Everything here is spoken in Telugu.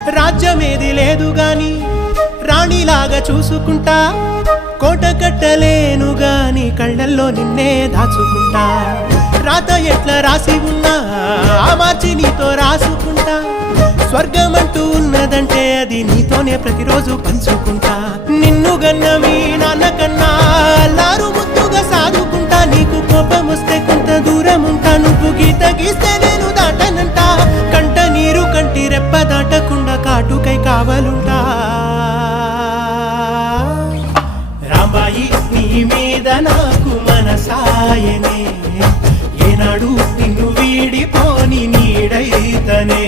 రాజ్యమేది లేదు గాని రాణిలాగా చూసుకుంటా, కోట కట్టలేను గాని కళ్ళల్లో నిన్నే దాచుకుంటా. రాత ఎట్లా రాసి ఉన్నా ఆ మార్చి నీతో రాసుకుంటా. స్వర్గమంటూ ఉన్నదంటే అది నీతోనే ప్రతిరోజు పంచుకుంటా. నిన్ను గన్న మీ నాన్న కన్నా అల్లారు ముద్దుగా సాదుకుంటా. నీకు కోపం వస్తే కొంత దూరం ఉంటా, నువ్వు గీత గీస్తే నేను దాటనంటా. కంట నీరు కంటి రెప్ప దాటకుండా కాటుకై కావలుంటా. రాంబాయి నీ మీద నాకు మనసాయనే, ఏనాడు నిన్ను వీడిపోని నీడైతనే.